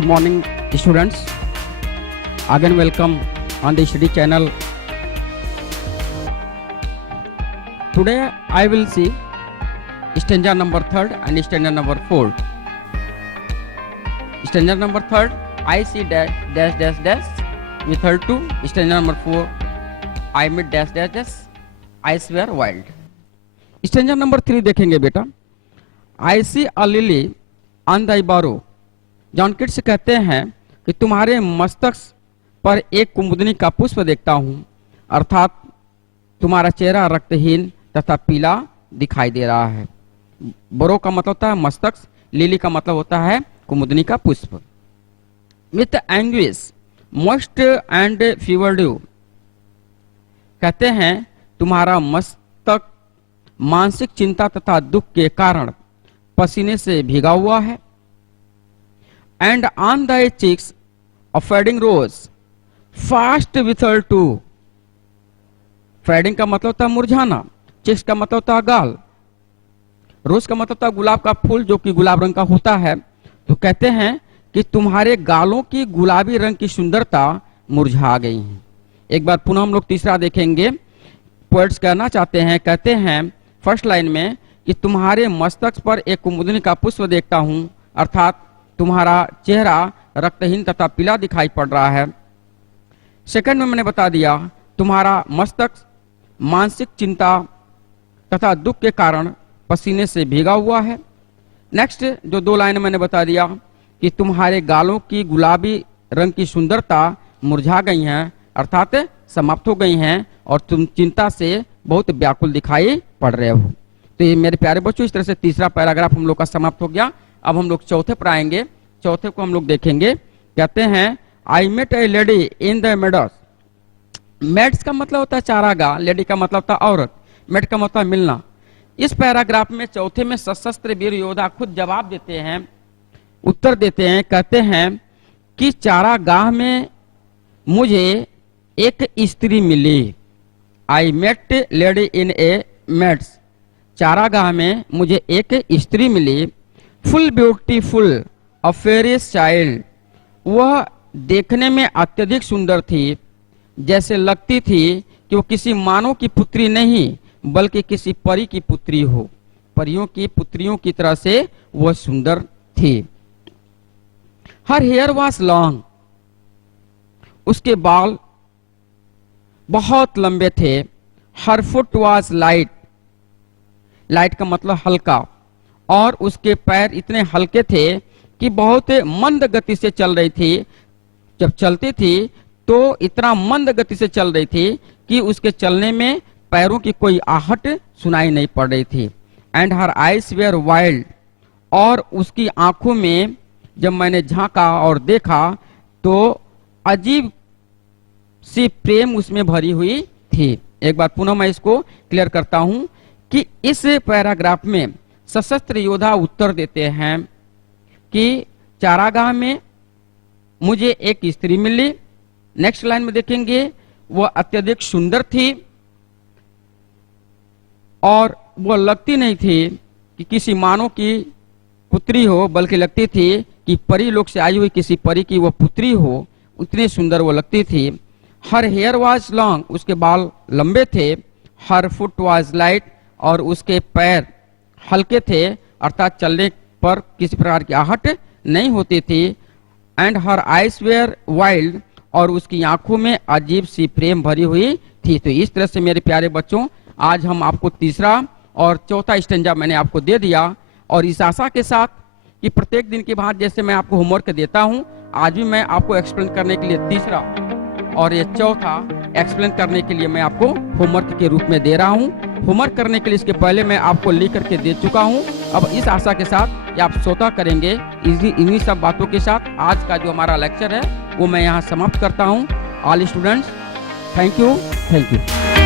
Good morning, students. Again, welcome on the study channel. Today, I will see stanza number 3rd and stanza number 4th. Stanza number 3rd, I see dash dash dash dash. Refer to stanza number 4, I meet dash dash dash. I swear wild. stanza number 3 देखेंगे बेटा. I see a lily on thy brow. John Keats कहते हैं कि तुम्हारे मस्तक पर एक कुमुदनी का पुष्प देखता हूं, अर्थात तुम्हारा चेहरा रक्तहीन तथा पीला दिखाई दे रहा है. बोरो का मतलब होता है मस्तक, लिली का मतलब होता है कुमुदनी का पुष्प. With anguish moist and fever dew, कहते हैं तुम्हारा मस्तक मानसिक चिंता तथा दुख के कारण पसीने से भीगा हुआ है. And on the cheeks of fading rose fast wither too. Fading का मतलब होता है मुरझाना, चिक्स का मतलब होता है गाल, रोज का मतलब होता है गुलाब का फूल जो कि गुलाब रंग का होता है. तो कहते हैं कि तुम्हारे गालों की गुलाबी रंग की सुंदरता मुरझा गई है. एक बार पुनः हम लोग तीसरा देखेंगे. पोएट्स कहना चाहते हैं, कहते हैं फर्स्ट लाइन में कि तुम्हारे मस्तक पर एक कुमुदनी का पुष्प देखता हूं, अर्थात तुम्हारा चेहरा रक्तहीन तथा पीला दिखाई पड़ रहा है. सेकंड में मैंने बता दिया तुम्हारा मस्तक मानसिक चिंता तथा दुख के कारण पसीने से भीगा हुआ है. नेक्स्ट जो दो लाइन मैंने बता दिया कि तुम्हारे गालों की गुलाबी रंग की सुंदरता मुरझा गई हैं, अर्थात समाप्त हो गई हैं और तुम चिंता से बहुत व्याकुल दिखाई पड़ रहे हो. तो ये मेरे प्यारे बच्चों, इस तरह से तीसरा पैराग्राफ हम लोग का समाप्त हो गया. अब हम लोग चौथे पर आएंगे. चौथे को हम लोग देखेंगे. कहते हैं I met a lady in the meads. Meads का मतलब होता है चारागाह, लेडी का मतलब होता है औरत, मेट का मतलब मिलना. इस पैराग्राफ में चौथे में सशस्त्र वीर योद्धा खुद जवाब देते हैं, उत्तर देते हैं. कहते हैं कि चारागाह में मुझे एक स्त्री मिली. I met lady in a meads. चारागाह में मुझे एक स्त्री मिली. Full beautiful a fairest child. वह देखने में अत्यधिक सुंदर थी, जैसे लगती थी कि वो किसी मानव की पुत्री नहीं बल्कि किसी परी की पुत्री हो. परियों की पुत्रियों की तरह से वह सुंदर थी. Her hair was long. उसके बाल बहुत लंबे थे. Her foot was light. Light का मतलब हल्का. और उसके पैर इतने हल्के थे कि बहुत मंद गति से चल रही थी. जब चलती थी तो इतना मंद गति से चल रही थी कि उसके चलने में पैरों की कोई आहट सुनाई नहीं पड़ रही थी. And her eyes were wild. और उसकी आंखों में जब मैंने झांका और देखा तो अजीब सी प्रेम उसमें भरी हुई थी. एक बार पुनः मैं इसको क्लियर करता हूं कि इस पैराग्राफ में सशस्त्र योद्धा उत्तर देते हैं कि चारागाह में मुझे एक स्त्री मिली. नेक्स्ट लाइन में देखेंगे वह अत्यधिक सुंदर थी और वह लगती नहीं थी कि किसी मानव की पुत्री हो, बल्कि लगती थी कि परी लोक से आई हुई किसी परी की वह पुत्री हो. उतनी सुंदर वो लगती थी. Her hair was long. उसके बाल लंबे थे. Her foot was light. और उसके पैर हल्के थे, अर्थात चलने पर किसी प्रकार की आहट नहीं होती थी. And her eyes were wild. और उसकी आंखों में अजीब सी प्रेम भरी हुई थी. तो इस तरह से मेरे प्यारे बच्चों, आज हम आपको तीसरा और चौथा स्टेंजा मैंने आपको दे दिया. और इस आशा के साथ कि प्रत्येक दिन के बाद जैसे मैं आपको होमवर्क देता हूं, आज भी मैं आपको एक्सप्लेन करने के लिए तीसरा और ये चौथा एक्सप्लेन करने के लिए मैं आपको होमवर्क के रूप में दे रहा हूं. होमवर्क करने के लिए इसके पहले मैं आपको लिख करके दे चुका हूं. अब इस आशा के साथ कि आप स्वतः करेंगे. इन्हीं सब बातों के साथ आज का जो हमारा लेक्चर है वो मैं यहाँ समाप्त करता हूँ. All students, thank you.